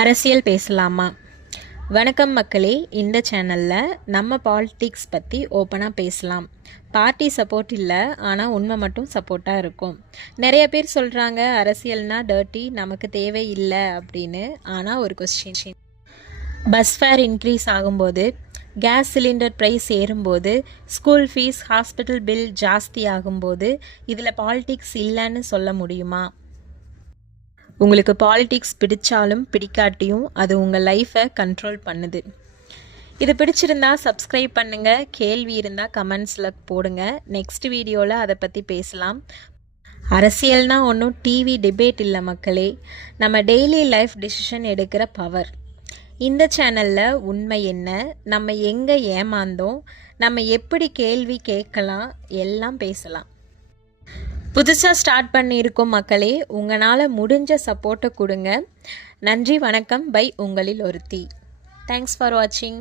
அரசியல் பேசலாமா? வணக்கம் மக்களே. இந்த சேனலில் நம்ம பாலிடிக்ஸ் பற்றி ஓப்பனாக பேசலாம். பார்ட்டி சப்போர்ட் இல்லை, ஆனால் உண்மை மட்டும் சப்போர்ட்டாக இருக்கும். நிறைய பேர் சொல்கிறாங்க அரசியல்னா டர்ட்டி, நமக்கு தேவை இல்லை அப்படின்னு. ஆனால் ஒரு கொஸ்டின், பஸ் ஃபேர் இன்க்ரீஸ் ஆகும்போது, கேஸ் சிலிண்டர் ப்ரைஸ் ஏறும்போது, ஸ்கூல் ஃபீஸ், ஹாஸ்பிட்டல் பில் ஜாஸ்தி ஆகும்போது இதில் பாலிடிக்ஸ் இல்லைன்னு சொல்ல முடியுமா? உங்களுக்கு பாலிடிக்ஸ் பிடிச்சாலும் பிடிக்காட்டியும் அது உங்கள் லைஃப்பை கண்ட்ரோல் பண்ணுது. இது பிடிச்சிருந்தா சப்ஸ்கிரைப் பண்ணுங்கள். கேள்வி இருந்தால் கமெண்ட்ஸில் போடுங்க. நெக்ஸ்ட் வீடியோவில் அதை பற்றி பேசலாம். அரசியல்னால் ஒன்றும் டிவி டிபேட் இல்லை மக்களே, நம்ம டெய்லி லைஃப் டிசிஷன் எடுக்கிற பவர். இந்த சேனலில் உண்மை என்ன, நம்ம எங்கே ஏமாந்தோம், நம்ம எப்படி கேள்வி கேட்கலாம், எல்லாம் பேசலாம். புதுசாக ஸ்டார்ட் பண்ணியிருக்கோம் மக்களே, உங்களால் முடிஞ்ச சப்போர்ட்டை கொடுங்க. நன்றி, வணக்கம். பை உங்களில் ஒருத்தி. தேங்க்ஸ் ஃபார் வாட்சிங்.